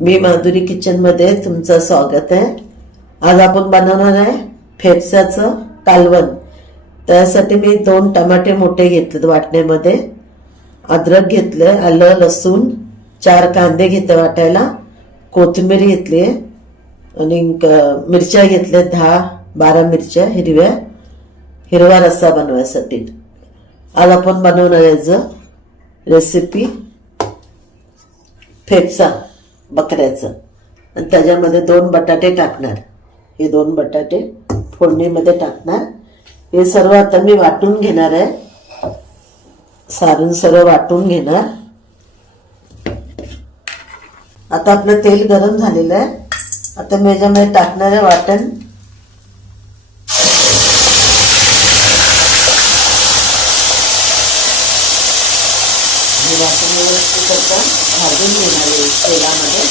मी Madhuri kitchen मध्ये तुमचं स्वागत आहे। आज आपण बनवणार आहे फेपसाचं कालवण। त्यासाठी मी 2 टमाटे मोठे घेतले वाटण्यामध्ये, अद्रक घेतले, आलं लसूण, 4 कांदे घेतले वाटायला, कोथिंबीर घेतली आणि मिरच्या घेतल्या 10-12 मिरच्या हिरवा रस्सा बनवायसाठी। आज आपण बनवणार आहे रेसिपी फेपसा बकऱ्याचं आणि त्याच्यामध्ये 2 बटाटे टाकणार। हे 2 बटाटे फोडणीमध्ये टाकणार। हे सर्व आता मी वाटून घेणार आहे, सारण सर्व वाटून घेणार। आता आपलं तेल गरम झालेलं आहे। आता मी याच्यामध्ये टाकणार आहे वाटण। हे वाटण व्यवस्थित आता भाजून घेणार आहे तेलामध्ये।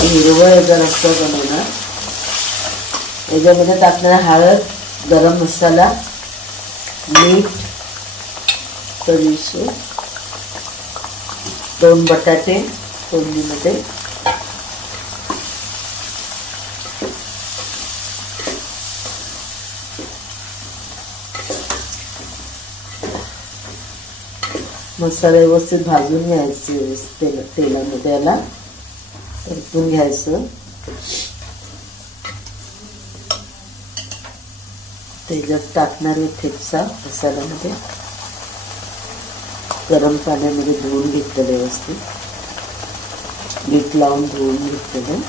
हिरवं याचा रस्सा बनवणार। याच्यामध्ये टाकणार हळद, गरम मसाला, मीठ, चवीनुसार, 2 बटाटे फोडणीमध्ये, मसाला व्यवस्थित भाजून घ्यायचे तेलामध्ये, याला परतून घ्यायचं। त्याच्यात टाकणार आहे फेपसा मसाल्यामध्ये, गरम पाण्यामध्ये धुवून घेतलं व्यवस्थित, मीठ लावून धुवून घेतलेलं।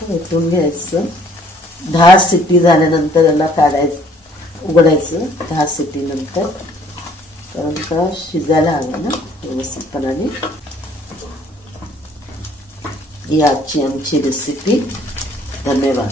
परतून घ्यायचं। 10 शिट्टी झाल्यानंतर याला काढायचं, उघडायचं 10 शिट्टी नंतर, कारण का शिजायला हवं ना व्यवस्थितपणाने। ही आजची आमची रेसिपी। धन्यवाद।